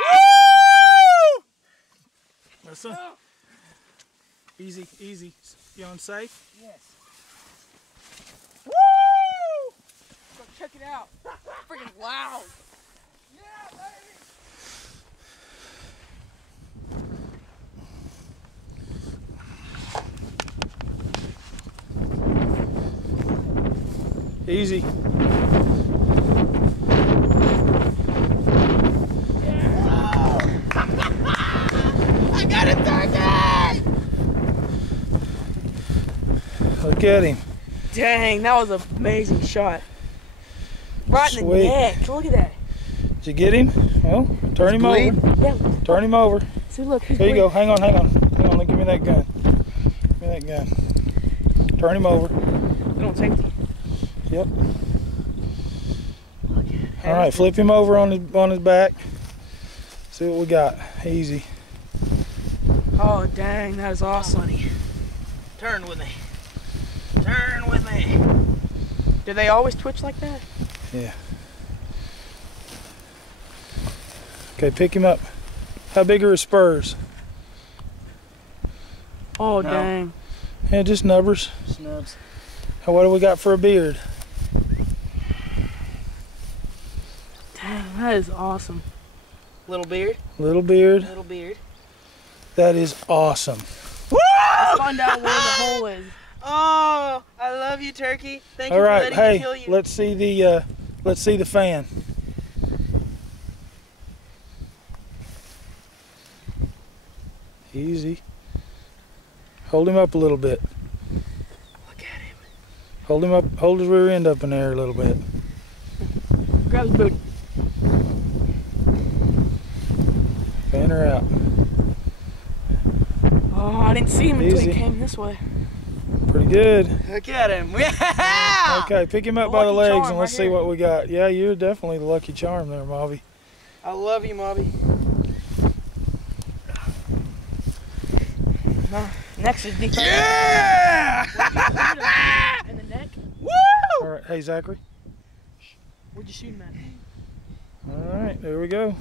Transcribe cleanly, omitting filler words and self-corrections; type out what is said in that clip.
Woo! Listen. Easy, easy. You on safe? Yes. Woo! So check it out. Freaking loud. Yeah, baby. Easy. I got a turkey! Look at him. Dang, that was an amazing shot. Right in the Sweet. neck. Look at that. Did you get him? Well, turn him over. Yeah. Turn him over. See, look. Here you go. Hang on, hang on. Hang on, give me that gun. Give me that gun. Turn him over. Put on safety. Yep. All right, flip him over on his back. See what we got. Easy. Oh, dang, that is awesome. Turn with me. Turn with me. Do they always twitch like that? Yeah. Okay, pick him up. How big are his spurs? Oh, No. dang. Yeah, just nubbers. Snubs. Now, what do we got for a beard? Dang, that is awesome. Little beard. Little beard. Little beard. That is awesome. Let's find out where the hole is. Oh, I love you, turkey. Thank you All for right, letting me hey, kill you. let's see the fan. Easy. Hold him up a little bit. Look at him. Hold him up. Hold his rear end up in there a little bit. Grab his boot. Fan her out. Oh, I didn't see him until Easy. he came this way. Pretty good. Look at him. Yeah! Okay, pick him up The by the lucky legs charm and let's right see here. what we got. Yeah, you're definitely the lucky charm there, Mobby. I love you, Mobby. Next is deep. Yeah! In the neck. Woo! All right, hey Zachary. Where'd you shoot him at? All right, there we go.